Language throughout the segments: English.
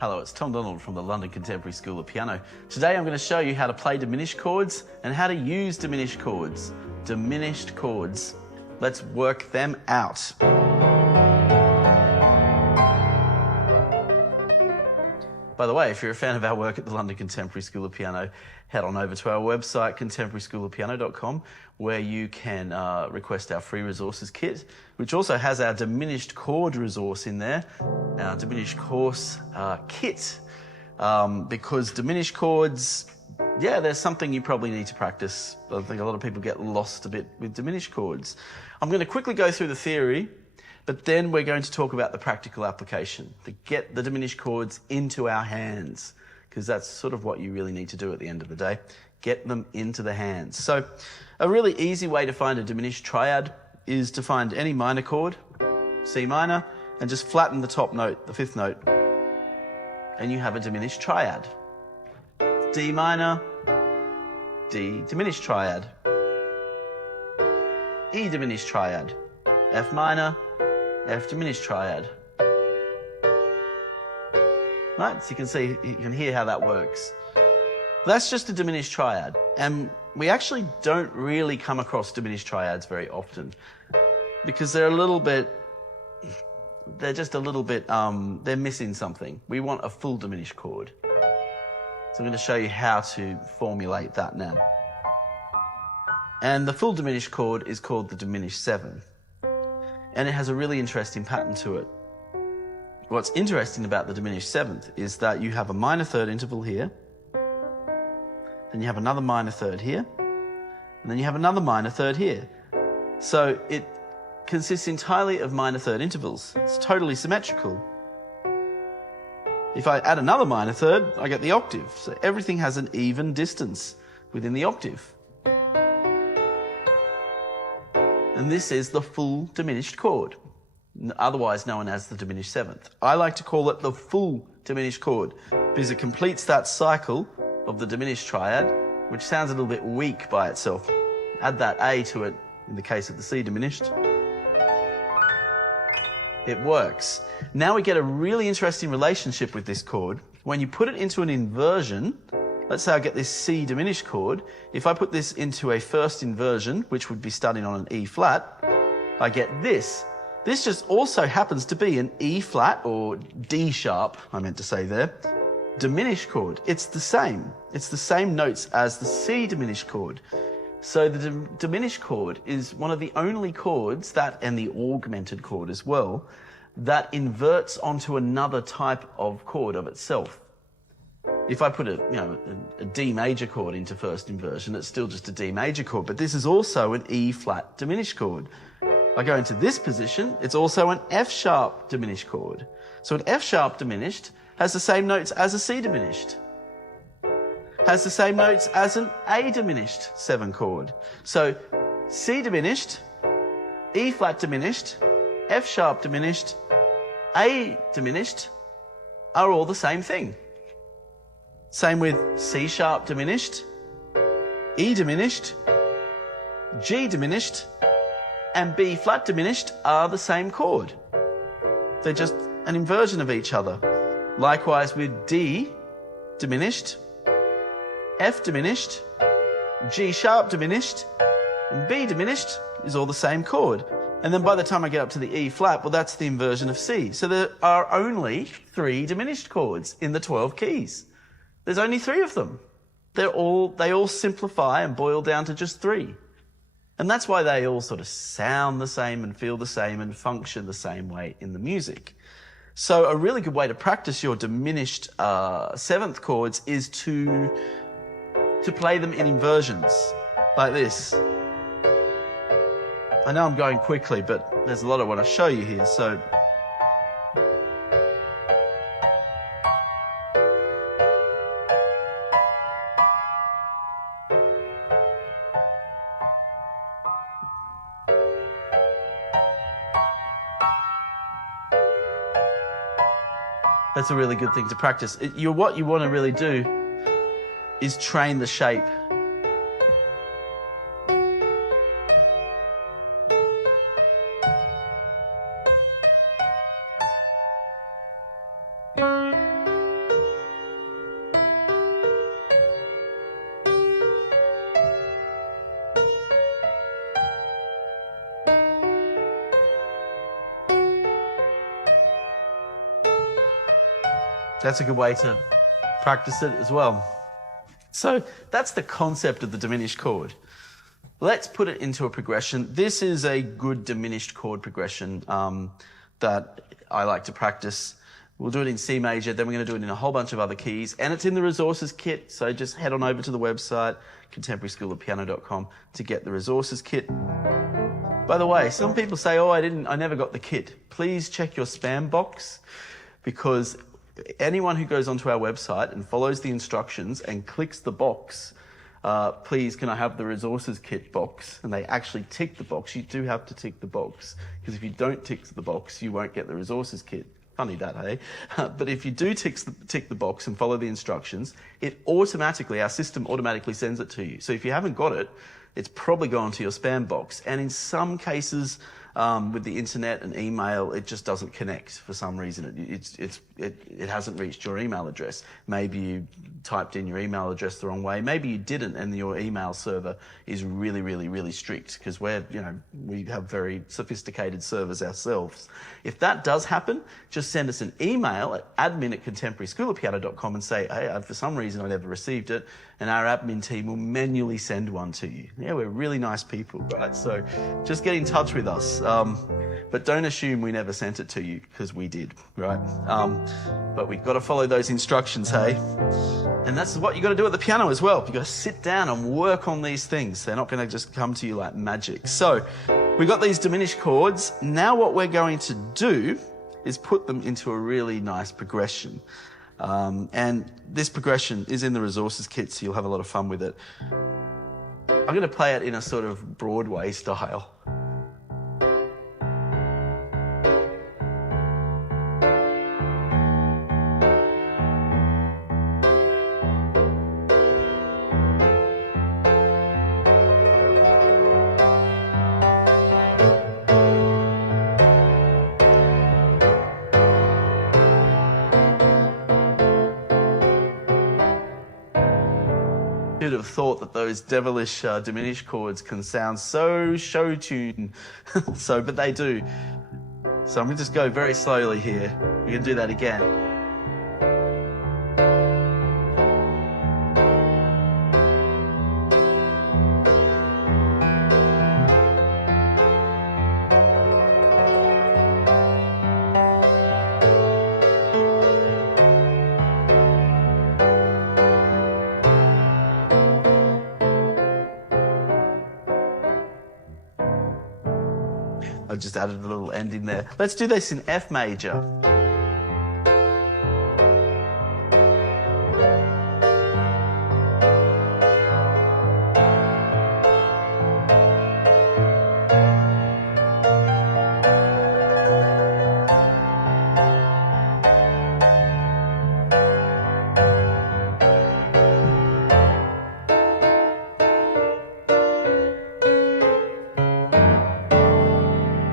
Hello, it's Tom Donald from the London Contemporary School of Piano. Today I'm going to show you how to play diminished chords and how to use diminished chords. Diminished chords. Let's work them out. By the way, if you're a fan of our work at the London Contemporary School of Piano, head on over to our website, contemporaryschoolofpiano.com, where you can request our free resources kit, which also has our diminished chord resource in there, our diminished course kit, because diminished chords, yeah, there's something you probably need to practice. I think a lot of people get lost a bit with diminished chords. I'm going to quickly go through the theory, but then we're going to talk about the practical application, to get the diminished chords into our hands, because that's sort of what you really need to do at the end of the day, get them into the hands. So a really easy way to find a diminished triad is to find any minor chord, C minor, and just flatten the top note, the fifth note, and you have a diminished triad. D minor, D diminished triad, E diminished triad, F minor, F diminished triad. Right, so you can hear how that works. That's just a diminished triad, and we actually don't really come across diminished triads very often because they're just a little bit, they're missing something. We want a full diminished chord. So I'm going to show you how to formulate that now. And the full diminished chord is called the diminished seventh. And it has a really interesting pattern to it. What's interesting about the diminished seventh is that you have a minor third interval here, then you have another minor third here, and then you have another minor third here. So it consists entirely of minor third intervals. It's totally symmetrical. If I add another minor third, I get the octave. So everything has an even distance within the octave. And this is the full diminished chord, otherwise known as the diminished seventh. I like to call it the full diminished chord because it completes that cycle of the diminished triad, which sounds a little bit weak by itself. Add that A to it in the case of the C diminished. It works. Now we get a really interesting relationship with this chord. When you put it into an inversion, let's say I get this C diminished chord. If I put this into a first inversion, which would be starting on an E flat, I get this. This just also happens to be an E flat, or D sharp, I meant to say there, diminished chord. It's the same. It's the same notes as the C diminished chord. So the diminished chord is one of the only chords that, and the augmented chord as well, that inverts onto another type of chord of itself. If I put a D major chord into first inversion, it's still just a D major chord, but this is also an E flat diminished chord. I go into this position, it's also an F sharp diminished chord. So an F sharp diminished has the same notes as a C diminished, has the same notes as an A diminished 7 chord. So C diminished, E flat diminished, F sharp diminished, A diminished are all the same thing. Same with C sharp diminished, E diminished, G diminished, and B flat diminished are the same chord. They're just an inversion of each other. Likewise with D diminished, F diminished, G sharp diminished, and B diminished is all the same chord. And then by the time I get up to the E flat, well, that's the inversion of C. So there are only 3 diminished chords in the 12 keys. There's only 3 of them. They all simplify and boil down to just 3. And that's why they all sort of sound the same and feel the same and function the same way in the music. So a really good way to practice your diminished seventh chords is to play them in inversions, like this. I know I'm going quickly, but there's a lot I want to show you here, so... That's a really good thing to practice. What you want to really do is train the shape. That's a good way to practice it as well. So that's the concept of the diminished chord. Let's put it into a progression. This is a good diminished chord progression that I like to practice. We'll do it in C major, then we're going to do it in a whole bunch of other keys, and it's in the resources kit, so just head on over to the website, contemporaryschoolofpiano.com, to get the resources kit. By the way, some people say, oh, I never got the kit. Please check your spam box, because anyone who goes onto our website and follows the instructions and clicks the box, please can I have the resources kit box, and they actually tick the box. You do have to tick the box, because if you don't tick the box, you won't get the resources kit. Funny that, hey? But if you do tick the box and follow the instructions, our system automatically sends it to you. So if you haven't got it, it's probably gone to your spam box. And in some cases, with the internet and email, it just doesn't connect for some reason. It hasn't reached your email address. Maybe you typed in your email address the wrong way. Maybe you didn't, and your email server is really, really, really strict, because we have very sophisticated servers ourselves. If that does happen, just send us an email at admin@contemporaryschoolofpiano.com and say, hey, for some reason I never received it, and our admin team will manually send one to you. Yeah, we're really nice people, right? So just get in touch with us. But don't assume we never sent it to you, because we did, right? But we've got to follow those instructions, hey? And that's what you've got to do at the piano as well. You've got to sit down and work on these things. They're not going to just come to you like magic. So we've got these diminished chords. Now what we're going to do is put them into a really nice progression. And this progression is in the resources kit, so you'll have a lot of fun with it. I'm going to play it in a sort of Broadway style. Who'd have thought that those devilish diminished chords can sound so show tune? But they do. So I'm going to just go very slowly here. We're going to do that again. I just added a little ending there. Let's do this in F major.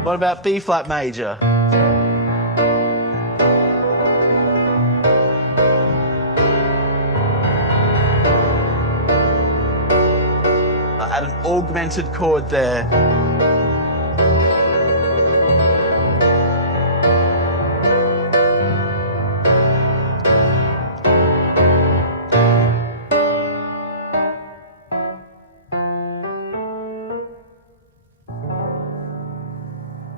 What about B flat major? I add an augmented chord there.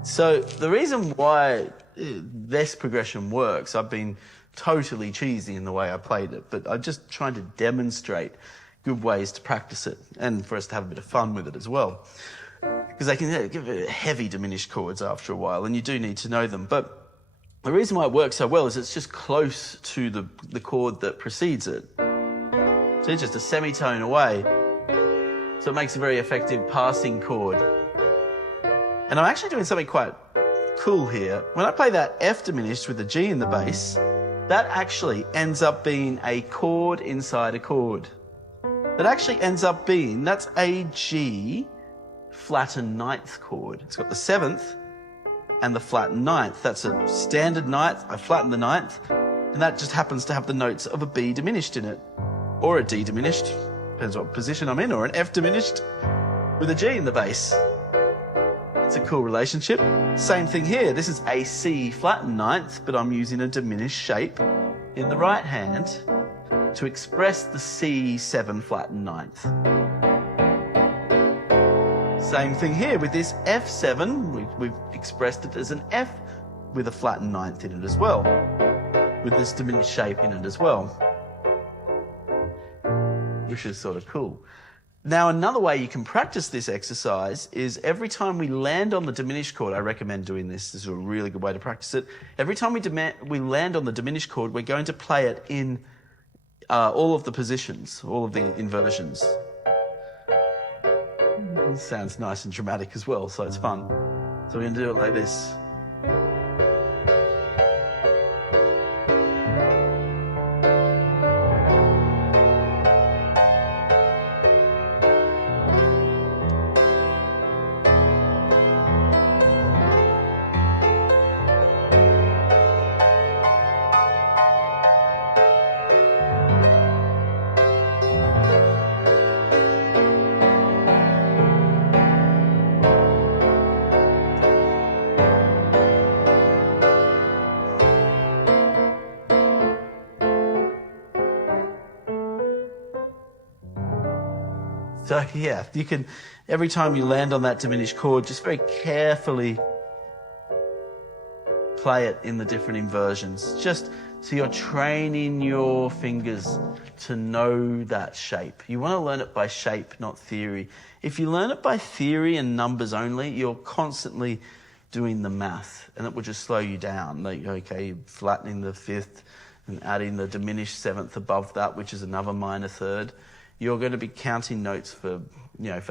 So the reason why this progression works, I've been totally cheesy in the way I played it, but I'm just trying to demonstrate good ways to practice it and for us to have a bit of fun with it as well. Because they can give heavy diminished chords after a while, and you do need to know them. But the reason why it works so well is it's just close to the chord that precedes it. So it's just a semitone away. So it makes a very effective passing chord. And I'm actually doing something quite cool here. When I play that F diminished with the G in the bass, that actually ends up being a chord inside a chord. That actually ends up being, that's a G flattened ninth chord. It's got the seventh and the flattened ninth. That's a standard ninth. I flatten the ninth, and that just happens to have the notes of a B diminished in it, or a D diminished, depends what position I'm in, or an F diminished with a G in the bass. It's a cool relationship. Same thing here. This is a C flattened ninth, but I'm using a diminished shape in the right hand to express the C7 flattened ninth. Same thing here with this F7. We've expressed it as an F with a flattened ninth in it as well, with this diminished shape in it as well, which is sort of cool. Now, another way you can practice this exercise is every time we land on the diminished chord, I recommend doing this. This is a really good way to practice it. Every time we land on the diminished chord, we're going to play it in all of the positions, all of the inversions. It sounds nice and dramatic as well, so it's fun. So we're going to do it like this. So yeah, you can, every time you land on that diminished chord, just very carefully play it in the different inversions. Just so you're training your fingers to know that shape. You want to learn it by shape, not theory. If you learn it by theory and numbers only, you're constantly doing the math, and it will just slow you down. Like, okay, you're flattening the fifth and adding the diminished seventh above that, which is another minor third. You're going to be counting notes for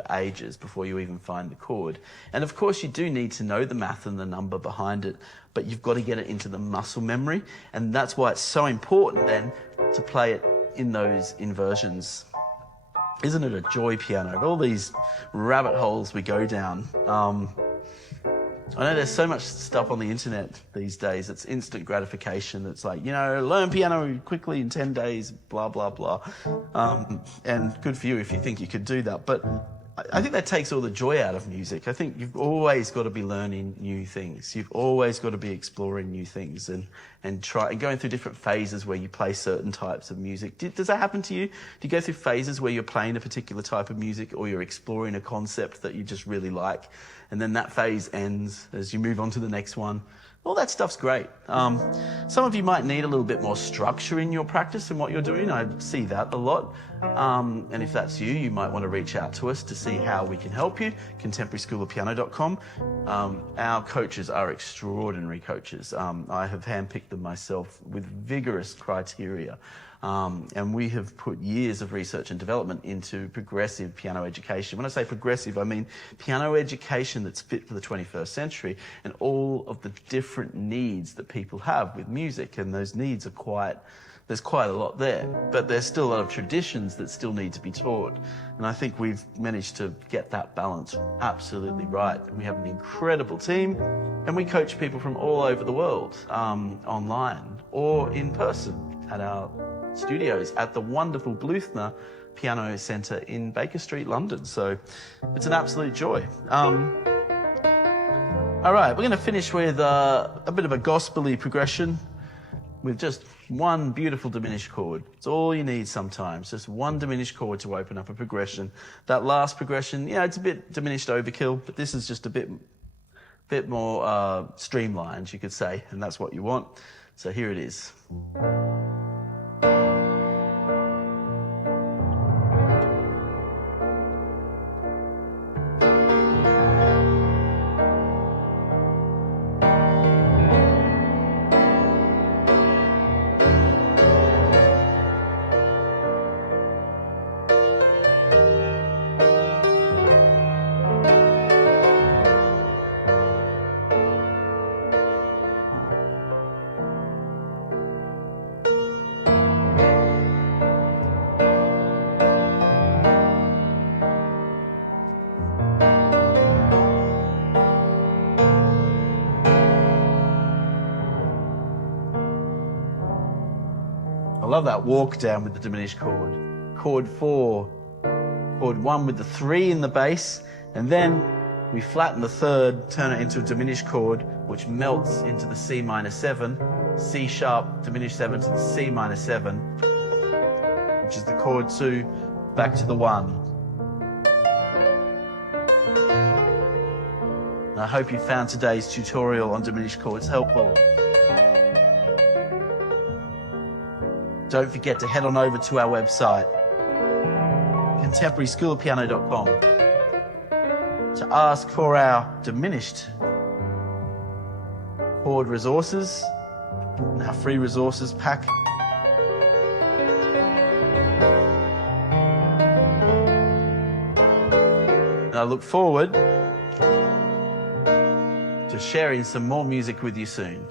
ages before you even find the chord. And of course, you do need to know the math and the number behind it, but you've got to get it into the muscle memory. And that's why it's so important then to play it in those inversions. Isn't it a joy, piano? All these rabbit holes we go down. I know there's so much stuff on the internet these days. It's instant gratification. It's like, learn piano quickly in 10 days, blah, blah, blah. And good for you if you think you could do that. But I think that takes all the joy out of music. I think you've always got to be learning new things. You've always got to be exploring new things and going through different phases where you play certain types of music. Does that happen to you? Do you go through phases where you're playing a particular type of music or you're exploring a concept that you just really like, and then that phase ends as you move on to the next one? All that stuff's great. Some of you might need a little bit more structure in your practice and what you're doing. I see that a lot. And if that's you, you might want to reach out to us to see how we can help you. contemporaryschoolofpiano.com. Our coaches are extraordinary coaches. I have handpicked them myself with vigorous criteria. And we have put years of research and development into progressive piano education. When I say progressive, I mean piano education that's fit for the 21st century and all of the different needs that people have with music. And those needs are there's quite a lot there, but there's still a lot of traditions that still need to be taught. And I think we've managed to get that balance absolutely right. We have an incredible team, and we coach people from all over the world, online or in person at our studios at the wonderful Bluthner Piano Centre in Baker Street, London. So it's an absolute joy. All right, we're going to finish with a bit of a gospel-y progression with just one beautiful diminished chord. It's all you need sometimes, just one diminished chord to open up a progression. That last progression, it's a bit diminished overkill, but this is just a bit more streamlined, you could say, and that's what you want. So here it is. I love that walk down with the diminished chord. Chord 4, chord 1 with the 3 in the bass, and then we flatten the third, turn it into a diminished chord, which melts into the C minor 7, C sharp diminished 7 to the C minor 7, which is the chord 2 back to the 1. And I hope you found today's tutorial on diminished chords helpful. Don't forget to head on over to our website, contemporaryschoolofpiano.com, to ask for our diminished chord resources, and our free resources pack. And I look forward to sharing some more music with you soon.